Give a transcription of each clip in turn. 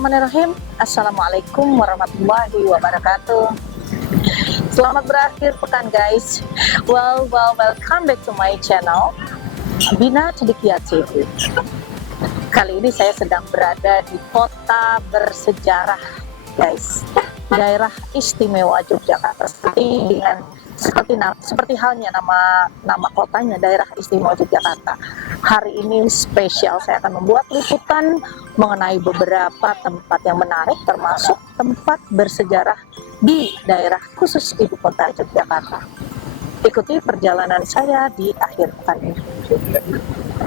Bismillahirrahmanirrahim. Assalamualaikum warahmatullahi wabarakatuh. Selamat berakhir pekan guys. Welcome back to my channel Bina Cendekia TV. Kali ini saya sedang berada di kota bersejarah guys, daerah istimewa Yogyakarta. Seperti halnya nama kotanya, daerah istimewa Yogyakarta. Hari ini spesial, saya akan membuat liputan mengenai beberapa tempat yang menarik, termasuk tempat bersejarah di daerah khusus ibu kota Yogyakarta. Ikuti perjalanan saya di akhir pekan ini.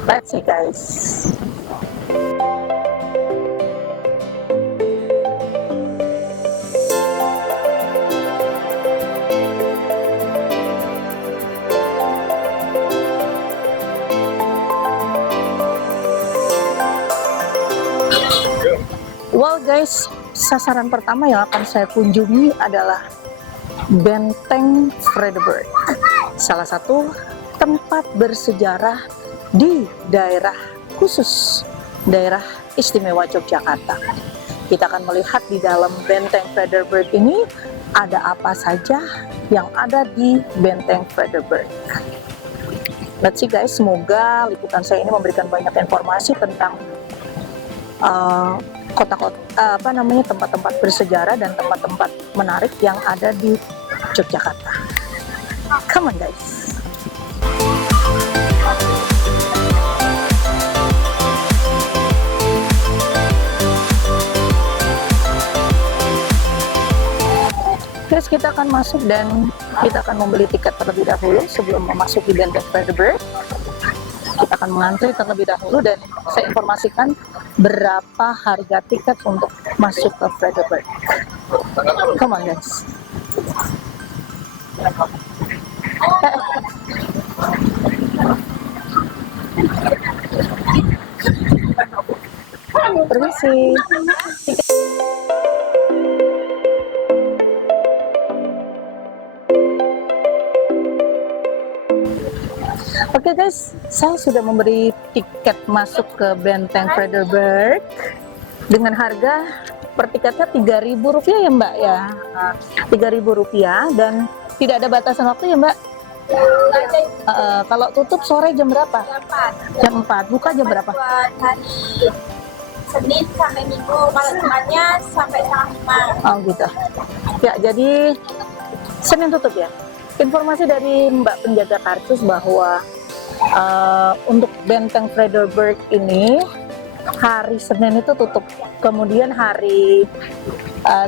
Let's see guys. Well guys, sasaran pertama yang akan saya kunjungi adalah Benteng Vredenburg, salah satu tempat bersejarah di daerah khusus, daerah istimewa Yogyakarta. Kita akan melihat di dalam Benteng Vredenburg ini ada apa saja yang ada di Benteng Vredenburg. Let's see guys, semoga liputan saya ini memberikan banyak informasi tentang tempat-tempat bersejarah dan tempat-tempat menarik yang ada di Yogyakarta. Come on guys. Guys, kita akan masuk dan kita akan membeli tiket terlebih dahulu sebelum memasuki Benteng Vredenburg. Kita akan mengantri terlebih dahulu dan saya informasikan berapa harga tiket untuk masuk ke Vredenburg. Come on guys. Permisi. Oke guys, saya sudah memberi tiket masuk ke Benteng Vredenburg dengan harga per tiketnya Rp3.000 ya Mbak ya. Rp3.000 dan tidak ada batasan waktu ya Mbak? Kalau tutup sore jam berapa? Jam 4. Buka jam berapa? Hari Senin sampai Minggu, kalau Jumatnya sampai jam 5. Oh gitu. Ya, jadi Senin tutup ya. Informasi dari Mbak penjaga karcis bahwa untuk Benteng Vredenburg ini hari Senin itu tutup, kemudian hari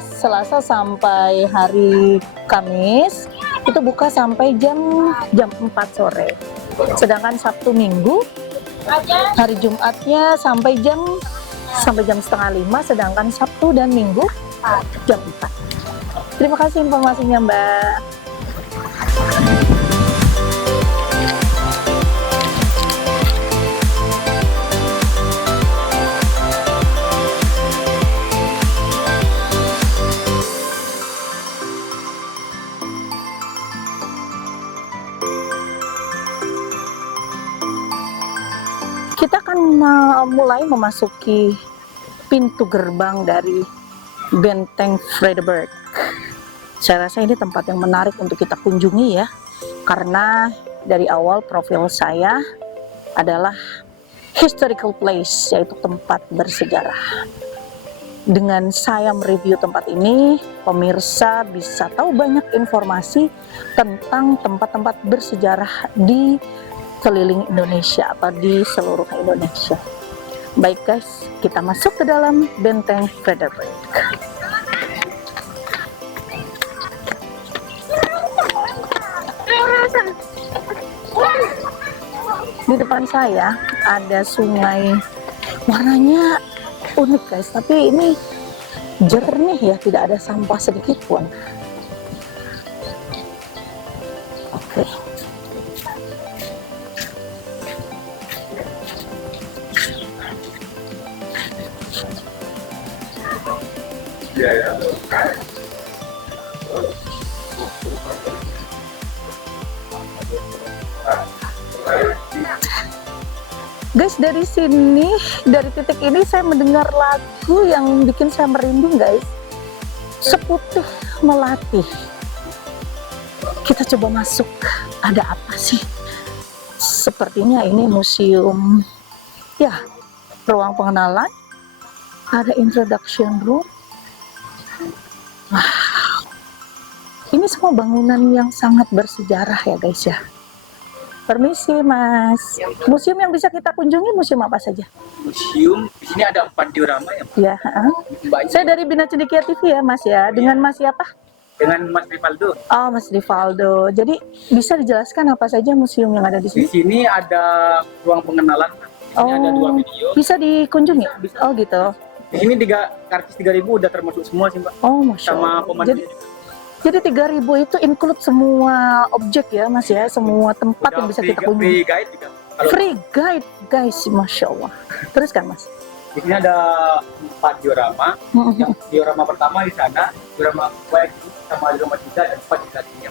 Selasa sampai hari Kamis itu buka sampai jam 4 sore, sedangkan Sabtu Minggu hari Jumatnya sampai jam setengah 5, sedangkan Sabtu dan Minggu jam 4. Terima kasih informasinya Mbak. Kita akan mulai memasuki pintu gerbang dari Benteng Vredenburg. Saya rasa ini tempat yang menarik untuk kita kunjungi ya, karena dari awal profil saya adalah historical place, yaitu tempat bersejarah. Dengan saya mereview tempat ini, pemirsa bisa tahu banyak informasi tentang tempat-tempat bersejarah di keliling Indonesia atau di seluruh Indonesia. Baik guys, kita masuk ke dalam Benteng Vredenburg. Di depan saya ada sungai, warnanya unik guys, tapi ini jernih ya, tidak ada sampah sedikit pun. Oke. Guys, dari sini, dari titik ini saya mendengar lagu yang bikin saya merinding guys. Seputih Melati. Kita coba masuk, ada apa sih? Sepertinya ini museum, ya, ruang pengenalan, ada introduction room. Wow, ini semua bangunan yang sangat bersejarah ya guys ya. Permisi Mas, museum yang bisa kita kunjungi museum apa saja? Museum di sini ada 4 diorama ya. Ya, Banyak. saya dari Bina Cendekia TV ya Mas ya, dengan Mas siapa? Dengan Mas Rivaldo. Oh, Mas Rivaldo. Jadi bisa dijelaskan apa saja museum yang ada di Di sini? sini ada ruang pengenalan. Di sini ada 2 video. Bisa dikunjungi? Bisa. Oh gitu. Di sini karcis 3.000 udah termasuk semua sih Mbak. Oh, Masya Sama Allah. pemandunya juga. Jadi 3.000 itu include semua objek ya Mas ya, semua tempat yang bisa kita kunjungi. Free guide juga. Kalau Free guide guys, Masya Allah. Terus kan Mas? di sini ada 4 diorama. Yang diorama pertama di sana, diorama kedua sama diorama 3 dan 4 di sini.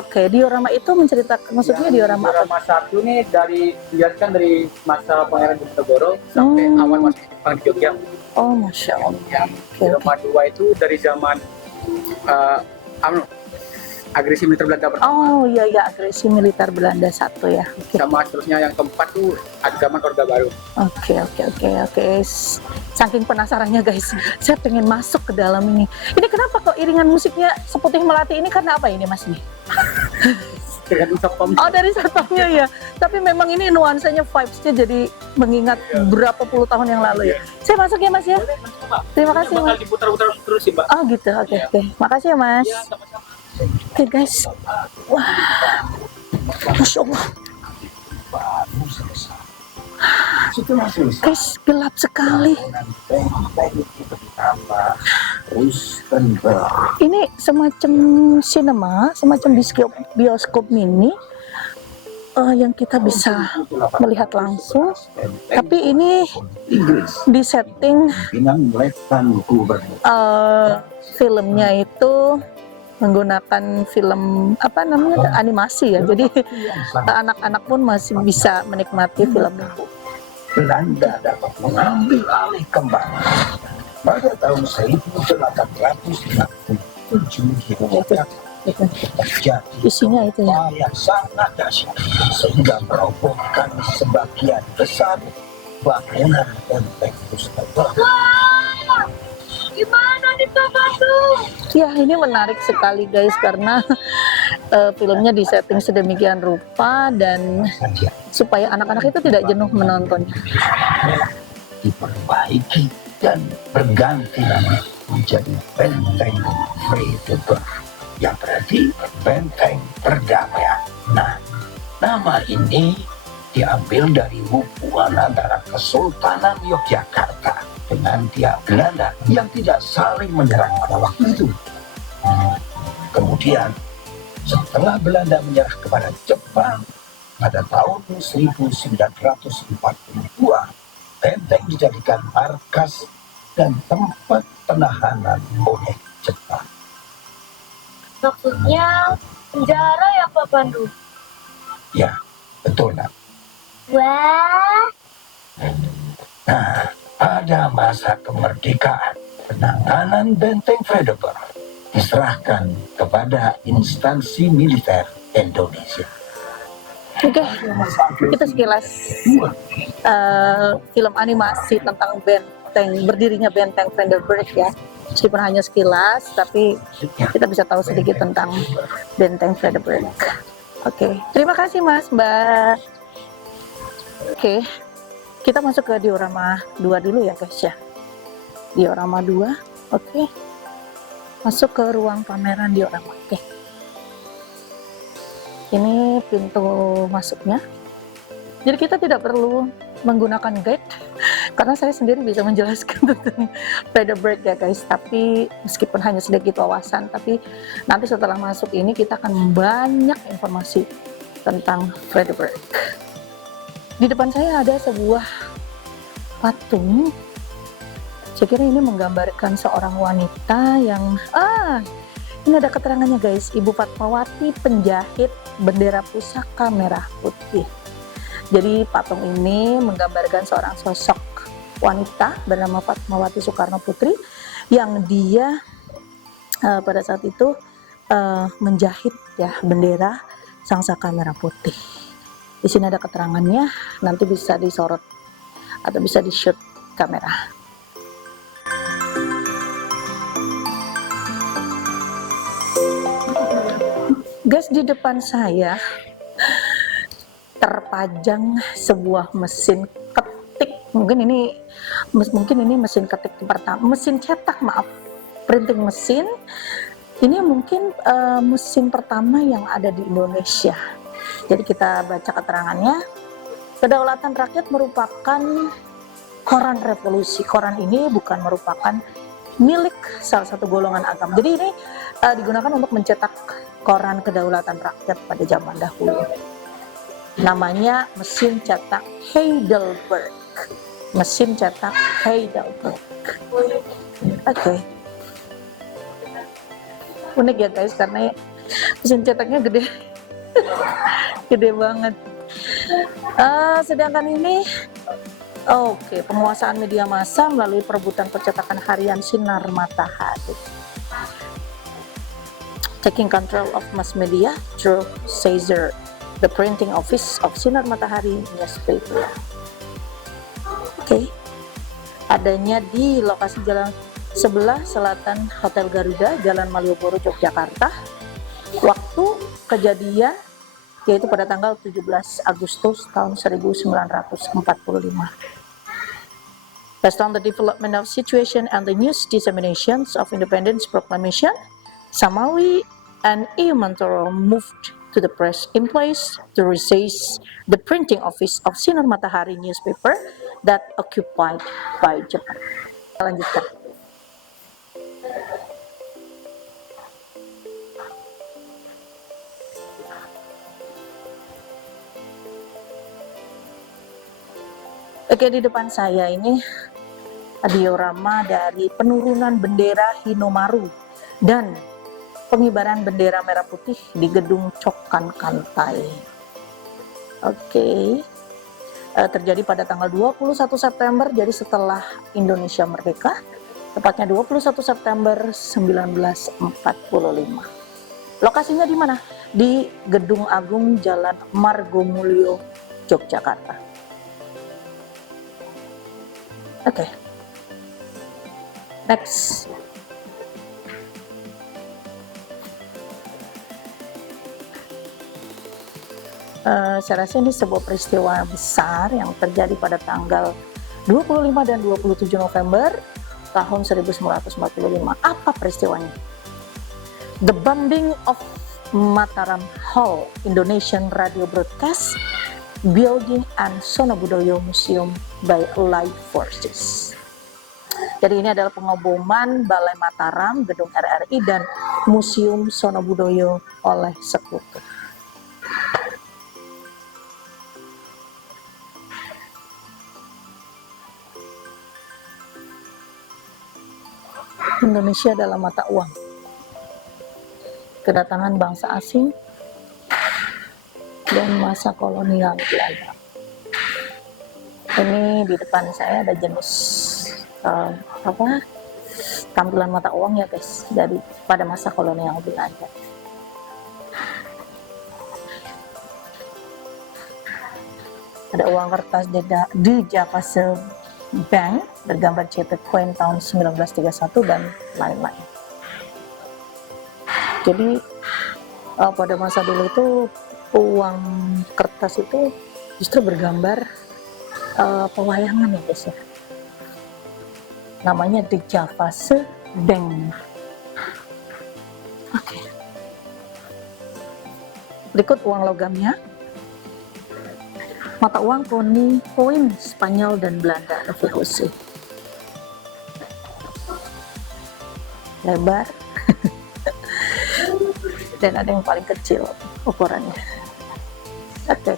Oke, diorama itu menceritakan, maksudnya diorama apa? Diorama 1 nih dilihatkan dari masa Pangeran Diponegoro sampai awal masuk Jepang di Jogja. Oh, Masya Allah. Yang Oke. diorama 2 itu dari zaman agresi militer Belanda pertama. Oh iya ya, agresi militer Belanda 1 ya. Oke. Sama seterusnya yang keempat tuh zaman Orde Baru. Oke. Saking penasarannya guys, saya pengen masuk ke dalam ini. Ini kenapa kok iringan musiknya Seputih Melati ini, karena apa ini Mas nih? Dengan Satpam. Oh, dari satpamnya ya. Tapi memang ini nuansanya, vibes-nya jadi mengingat berapa puluh tahun yang lalu ya. Saya masuk ya Mas ya. Boleh, Mas, Mbak. Terima kasih Ini bakal Mas. diputar-putar terus sih Mbak. Oh gitu, oke. Makasih ya Mas. Iya, sama-sama. Oke guys, wah, Masya Allah. Guys, gelap sekali. Ini semacam cinema, semacam bioskop mini yang kita bisa melihat langsung. Tapi ini disetting filmnya itu menggunakan film apa namanya, animasi ya. Jadi anak-anak pun masih bisa menikmati film itu. Belanda dapat mengambil alih kembali pada tahun 1867 terjadi Isinya itu ya. yang sangat dahsyat sehingga merobohkan sebagian besar bangunan benteng Pusterberg. Gimana nih Pak Batu? Ya, ini menarik sekali guys, karena filmnya disetting sedemikian rupa dan Saja supaya anak-anak itu tidak jenuh menontonnya. diperbaiki dan berganti nama menjadi benteng Friedeburg, yang berarti benteng perdamaian. Nah, nama ini diambil dari hubungan antara Kesultanan Yogyakarta dengan pihak Belanda yang tidak saling menyerang pada waktu itu. Kemudian, setelah Belanda menyerah kepada Jepang pada tahun 1942, benteng dijadikan markas dan tempat penahanan oleh Jepang. Maksudnya penjara ya Pak Pandu? Ya, betul nak. Wah, Nah, pada masa kemerdekaan, penanganan benteng Friedeburg diserahkan kepada instansi militer Indonesia. Oke, kita sekilas film animasi tentang berdirinya benteng Friedeburg ya. Meskipun hanya sekilas, tapi kita bisa tahu sedikit tentang benteng Friedeburg. Oke, terima kasih Mas, Mbak. Oke, kita masuk ke diorama 2 dulu ya guys ya. Diorama 2, oke. Masuk ke ruang pameran diorama, oke. Ini pintu masuknya. Jadi kita tidak perlu menggunakan guide, karena saya sendiri bisa menjelaskan tentang Friedeburg ya guys. Tapi meskipun hanya sedikit wawasan, tapi nanti setelah masuk ini kita akan banyak informasi tentang Friedeburg. Di depan saya ada sebuah patung. Saya kira ini menggambarkan seorang wanita yang ini ada keterangannya guys, Ibu Fatmawati, penjahit bendera pusaka merah putih. Jadi patung ini menggambarkan seorang sosok wanita bernama Fatmawati Soekarno Putri yang dia pada saat itu menjahit ya bendera Sangsaka Merah Putih. Di sini ada keterangannya, nanti bisa disorot atau bisa di-shoot kamera. Guys, di depan saya terpajang sebuah mesin ketik. Mungkin ini mesin ketik pertama, mesin cetak, maaf, printing mesin. Ini mungkin mesin pertama yang ada di Indonesia. Jadi kita baca keterangannya. Kedaulatan rakyat merupakan koran revolusi. Koran ini bukan merupakan milik salah satu golongan agama. Jadi ini digunakan untuk mencetak koran kedaulatan rakyat pada zaman dahulu. Namanya mesin cetak Heidelberg. Mesin cetak Heidelberg. Oke. Unik ya guys, karena mesin cetaknya gede. Gede banget. Sedangkan ini penguasaan media massa melalui perebutan percetakan harian Sinar Matahari. Taking control of mass media through Caesar, the printing office of Sinar Matahari newspaper. Adanya di lokasi jalan sebelah selatan Hotel Garuda, Jalan Malioboro, Yogyakarta. Waktu kejadian yaitu pada tanggal 17 Agustus tahun 1945. Based on the development of situation and the news disseminations of Independence Proclamation, Samawi and Mantoro moved to the press in place to reseize the printing office of Sinar Matahari newspaper that occupied by Japan. Lanjutkan. Oke, di depan saya ini diorama dari penurunan bendera Hinomaru dan pengibaran bendera merah putih di gedung Cokan Kantai. Terjadi pada tanggal 21 September, jadi setelah Indonesia merdeka, tepatnya 21 September 1945. Lokasinya di mana? Di Gedung Agung Jalan Margomulyo, Yogyakarta. Next. Saya rasa ini sebuah peristiwa besar yang terjadi pada tanggal 25 dan 27 November tahun 1945. Apa peristiwanya? The bombing of Mataram Hall, Indonesian Radio Broadcast Building and Sonobudoyo Museum by Allied Forces. Jadi ini adalah pengeboman Balai Mataram, Gedung RRI, dan Museum Sonobudoyo oleh Sekutu. Indonesia adalah mata uang. Kedatangan bangsa asing dan masa kolonial Belanda. Ini di depan saya ada jenis tampilan mata uang ya guys, dari pada masa kolonial Belanda. Ada uang kertas di Javase Bank bergambar CP Coin tahun 1931 dan lain-lain. Jadi pada masa dulu itu uang kertas itu justru bergambar pewayangan ya guys ya. Namanya di Javase Bank. Berikut uang logamnya. Mata uang koin Spanyol dan Belanda revolusi. Lebar. Dan ada yang paling kecil ukurannya. Oke.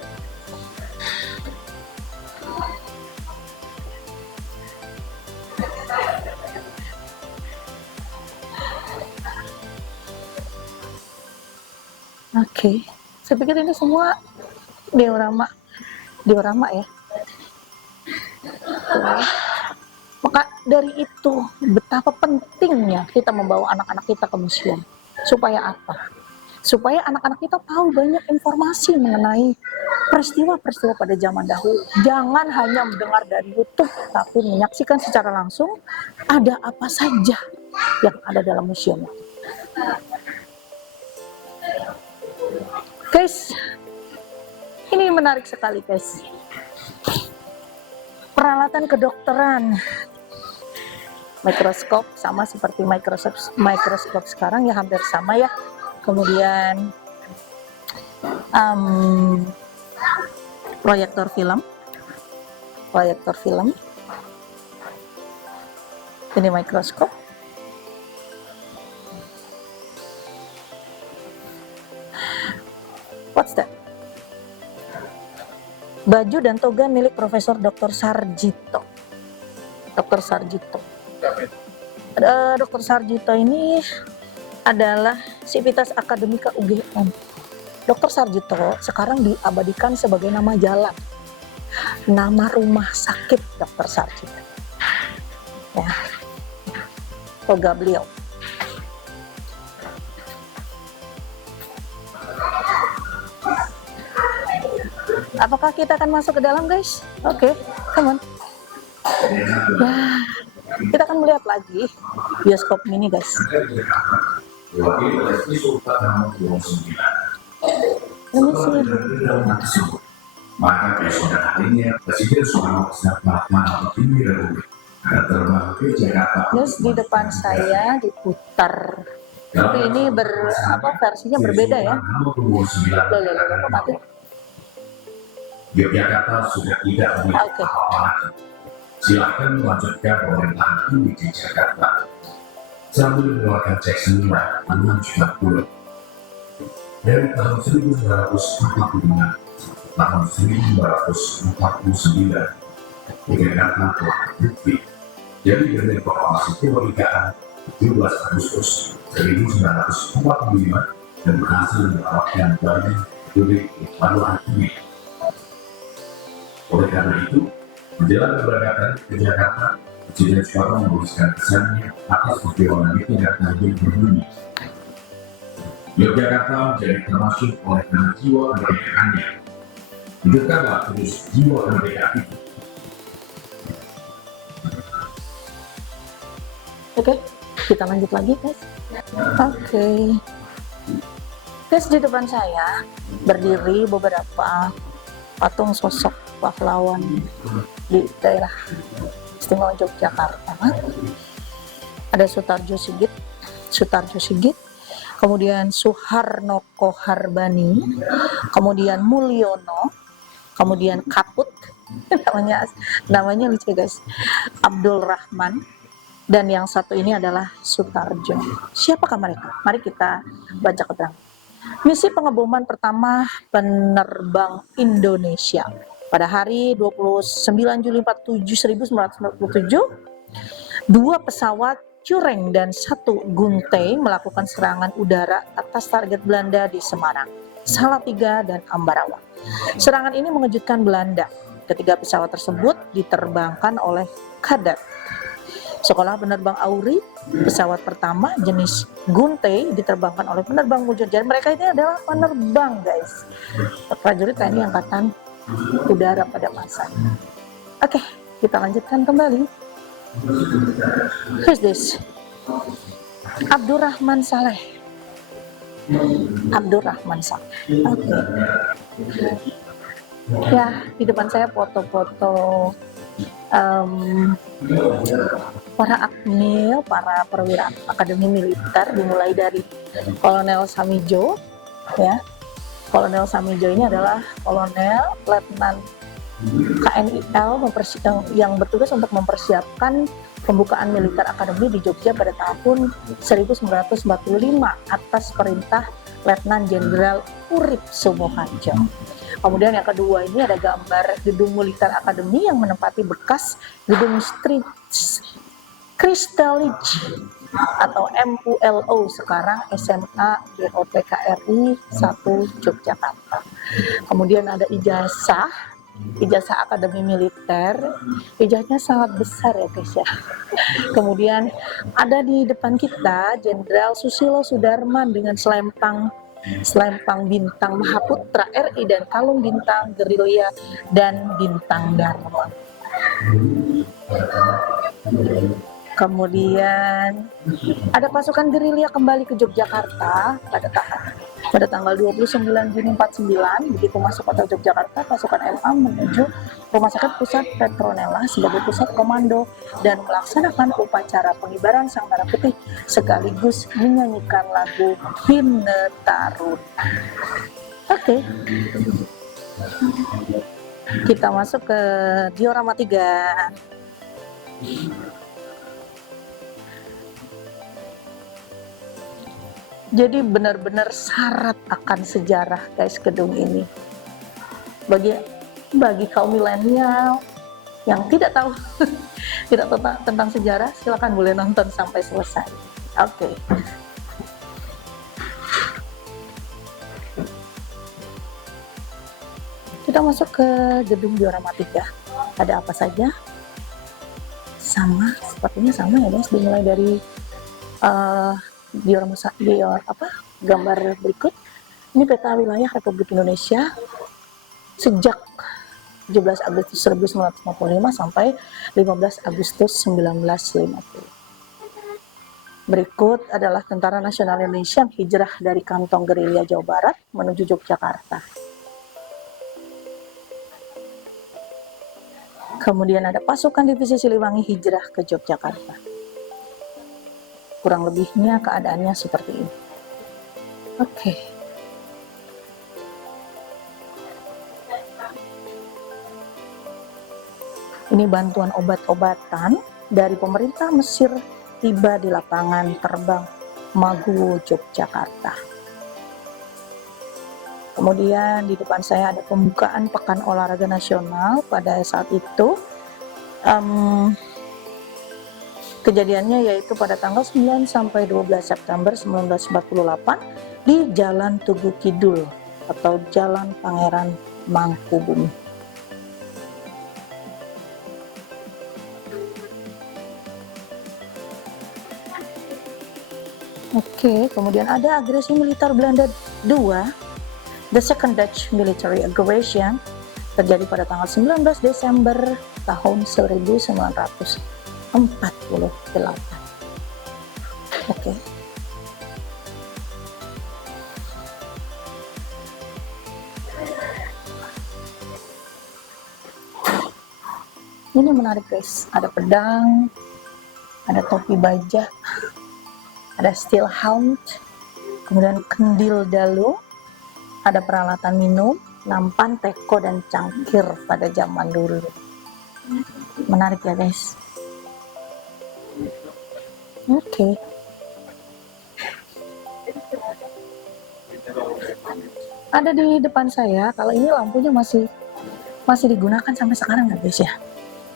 Saya pikir ini semua diorama diorama ya. Maka dari itu betapa pentingnya kita membawa anak-anak kita ke museum. Supaya apa? Supaya anak-anak kita tahu banyak informasi mengenai peristiwa-peristiwa pada zaman dahulu. Jangan hanya mendengar dari YouTube, tapi menyaksikan secara langsung ada apa saja yang ada dalam museum. Guys, ini menarik sekali guys. Peralatan kedokteran. Mikroskop sama seperti mikroskop sekarang ya, hampir sama ya. Kemudian proyektor film, ini mikroskop. What's that? Baju dan toga milik Profesor Dr. Sarjito. Dr. Sarjito. Dr. Sarjito ini adalah Sivitas Akademika UGM. Dr. Sarjito sekarang diabadikan sebagai nama jalan, nama rumah sakit Dr. Sarjito. Ya, toga beliau. Apakah kita akan masuk ke dalam, guys? Oke, come on. Ya, kita akan melihat lagi bioskop mini, guys. Maka keesokan harinya Presiden Soekarno sedang melakukan tinggi Republik akan terbang ke Jakarta. Terus di depan saya diputar. Tapi ini versinya berbeda ya. Yogyakarta sudah tidak memiliki apa-apa lagi. Silakan melanjutkan pemerintahan ini di Jakarta. Sambil mengeluarkan cek senilai 6 juta dolar. Dari tahun 1945 tahun 1949, Yogyakarta telah terbukti jadi Benteng Proklamasi Kemerdekaan 17 Agustus 1945 dan berhasil mendapatkan banyak Republik Baru ini. Oleh karena itu, menjelang keberangkatan ke Jakarta, Presiden Soekarno menuliskan pesannya atas perjuangan itu yang berbunyi. Yogyakarta menjadi termasuk oleh karena jiwa kemerdekaannya. Hidupkanlah terus jiwa kemerdekaan itu. Oke, kita lanjut lagi, guys. Oke. Guys, di depan saya berdiri beberapa patung sosok pahlawan di daerah istimewa Yogyakarta. Ada Sutarjo Sigit, kemudian Suharno Koharbani, kemudian Mulyono, kemudian Kaput, namanya lucu guys, Abdul Rahman, dan yang satu ini adalah Sutarjo. Siapakah mereka? Mari kita baca keterangan. Misi pengeboman pertama penerbang Indonesia pada hari 29 Juli 1947, 2 pesawat Cureng dan 1 Guntai melakukan serangan udara atas target Belanda di Semarang, Salatiga, dan Ambarawa. Serangan ini mengejutkan Belanda. Ketiga pesawat tersebut diterbangkan oleh Kadet. Sekolah penerbang Auri, pesawat pertama jenis Guntai diterbangkan oleh penerbang Mujur. Jadi mereka ini adalah penerbang, guys. Prajurit TNI Angkatan Udara pada masanya. Oke, kita lanjutkan kembali. Who's this? Abdurrahman Saleh. Oke. Ya, di depan saya foto-foto para akmil, para perwira akademi militer, dimulai dari Kolonel Samijo, ya. Kolonel Samijo ini adalah kolonel letnan KNIL yang bertugas untuk mempersiapkan pembukaan militer akademi di Jogja pada tahun 1945 atas perintah Letnan Jenderal Urip Sumoharjo. Kemudian yang kedua ini ada gambar gedung militer akademi yang menempati bekas gedung Kristalij atau MULO, sekarang SMA BOPKRI 1 Yogyakarta. Kemudian ada ijazah ijazah akademi militer. Ijazahnya sangat besar ya guys ya. Kemudian ada di depan kita Jenderal Susilo Sudarman dengan selempang bintang Mahaputra RI dan kalung bintang gerilya dan bintang Dharma. Kemudian ada pasukan gerilya kembali ke Yogyakarta pada tanggal 29 Juni 49. Begitu masuk kota Yogyakarta, pasukan MA menuju Rumah Sakit Pusat Petronella sebagai pusat komando dan melaksanakan upacara pengibaran Sang Merah Putih sekaligus menyanyikan lagu Himne Taruna. Oke. Kita masuk ke diorama 3. Jadi benar-benar syarat akan sejarah guys gedung ini. Bagi kaum milenial yang tidak tahu tentang sejarah, silakan boleh nonton sampai selesai. Oke. Kita masuk ke gedung diorama 3. Ada apa saja? Sepertinya sama ya guys, dimulai dari gambar berikut. Ini peta wilayah Republik Indonesia sejak 17 Agustus 1945 sampai 15 Agustus 1950. Berikut adalah Tentara Nasional Indonesia yang hijrah dari kantong gerilya Jawa Barat menuju Yogyakarta. Kemudian ada pasukan divisi Siliwangi hijrah ke Yogyakarta. Kurang lebihnya keadaannya seperti ini. Oke. Ini bantuan obat-obatan dari pemerintah Mesir tiba di lapangan terbang Maguwo, Yogyakarta. Kemudian di depan saya ada pembukaan Pekan Olahraga Nasional pada saat itu. Kejadiannya yaitu pada tanggal 9 sampai 12 September 1948 di Jalan Tugu Kidul atau Jalan Pangeran Mangkubumi. Oke, kemudian ada agresi militer Belanda II, The Second Dutch Military Aggression, terjadi pada tanggal 19 Desember tahun 1948. Oke. Ini menarik guys, ada pedang, ada topi baja, ada steel hound, kemudian kendil dalu, ada peralatan minum, nampan, teko, dan cangkir pada zaman dulu. Menarik ya guys. Oke. Ada di depan saya, kalau ini lampunya masih digunakan sampai sekarang ya guys ya.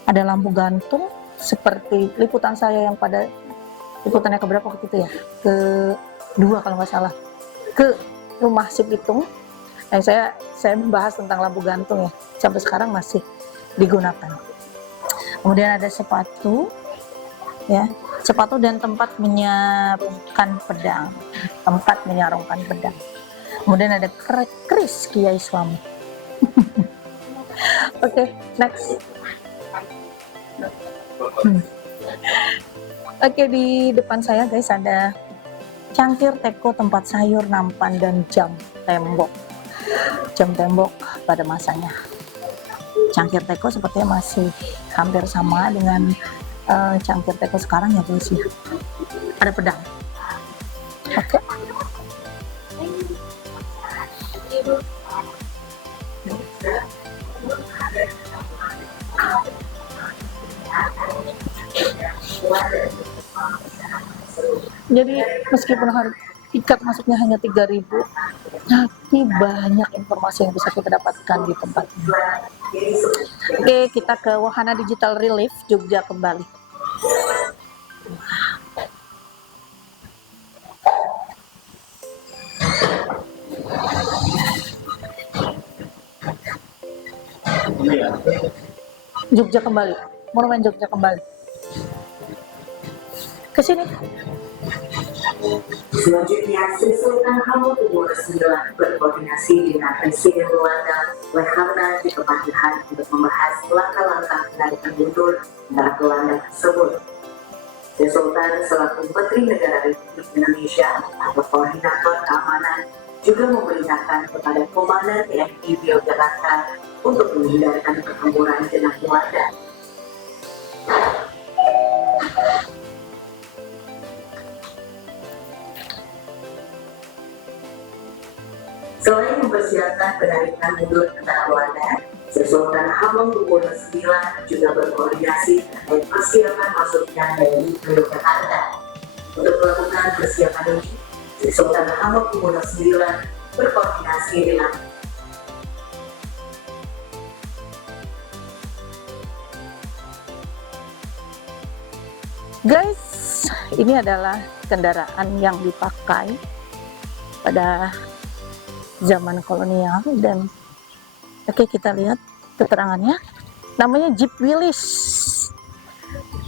Ada lampu gantung seperti liputan saya yang pada liputannya keberapa waktu itu ya? Kedua kalau nggak salah. Ke rumah si Pitung. Saya bahas tentang lampu gantung ya. Sampai sekarang masih digunakan. Kemudian ada sepatu ya. Sepatu dan tempat menyarungkan pedang. Kemudian ada keris Kiai Suami. Oke, next. Oke, di depan saya guys ada cangkir, teko, tempat sayur, nampan, dan jam tembok. Jam tembok pada masanya. Cangkir teko sepertinya masih hampir sama dengan cangkir teko sekarang ya guys ya. Ada pedang. Oke. Jadi meskipun tiket masuknya hanya 3.000, tapi banyak informasi yang bisa kita dapatkan di tempat ini. Oke, kita ke Wahana Digital Relief Jogja kembali. Jogja kembali, Monumen Jogja kembali. Ke sini. Selanjutnya, Sri Sultan Hamengkubuwono IX berkoordinasi dengan Presiden Rwanda Leharna di Kepatihan untuk membahas langkah-langkah penarikan mundur antara Belanda tersebut. Sri Sultan selaku Menteri Negara Republik Indonesia atau Koordinator Keamanan juga memerintahkan kepada Komandan TNI di Yogyakarta untuk menghindarkan pertempuran dengan Belanda. Selain mempersiapkan penarikan mundur tentara Belanda, Sri Sultan Hamengkubuwono IX juga berkoordinasi terkait persiapan masuknya TNI ke Yogyakarta. Untuk melakukan persiapan ini, Sri Sultan Hamengkubuwono IX berkoordinasi dengan Guys, ini adalah kendaraan yang dipakai pada zaman kolonial dan oke, kita lihat keterangannya. Namanya Jeep Willys.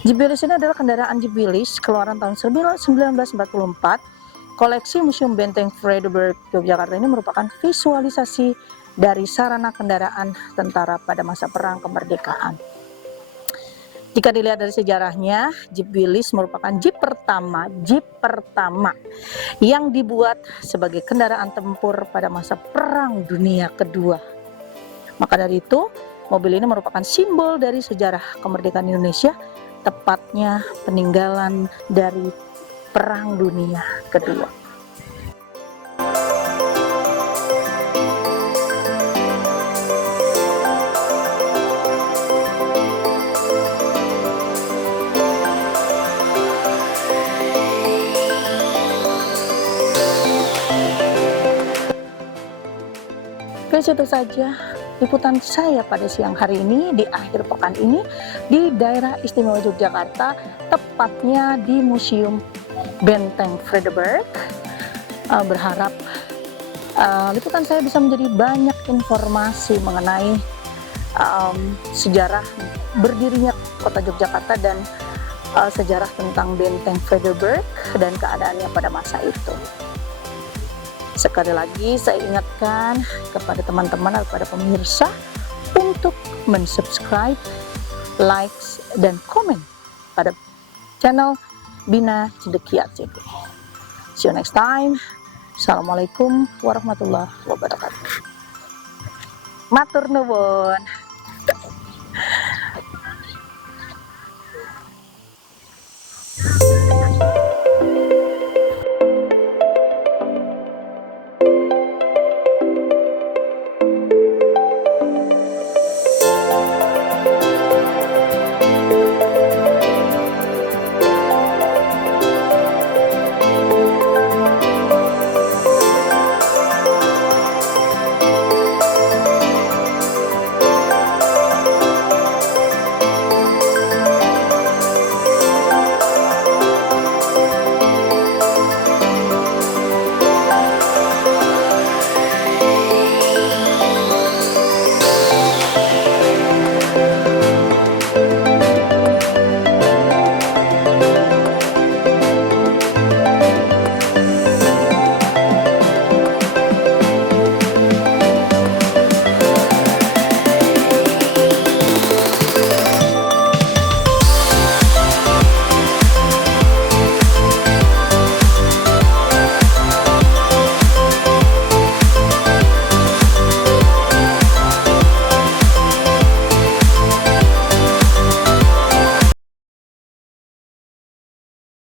Jeep Willys ini adalah kendaraan Jeep Willys keluaran tahun 1944. Koleksi Museum Benteng Frederick Yogyakarta ini merupakan visualisasi dari sarana kendaraan tentara pada masa perang kemerdekaan. Jika dilihat dari sejarahnya, Jeep Willys merupakan Jeep pertama yang dibuat sebagai kendaraan tempur pada masa Perang Dunia Kedua. Maka dari itu, mobil ini merupakan simbol dari sejarah kemerdekaan Indonesia, tepatnya peninggalan dari Perang Dunia Kedua. Guys, itu saja liputan saya pada siang hari ini di akhir pekan ini di daerah istimewa Yogyakarta, tepatnya di Museum Benteng Frederick. Berharap liputan saya bisa menjadi banyak informasi mengenai sejarah berdirinya kota Yogyakarta dan sejarah tentang Benteng Frederick dan keadaannya pada masa itu. Sekali lagi saya ingatkan kepada teman-teman, kepada pemirsa untuk mensubscribe, likes, dan komen pada channel Bina Cendekia TV. See you next time. Assalamualaikum warahmatullahi wabarakatuh. Matur nuwun.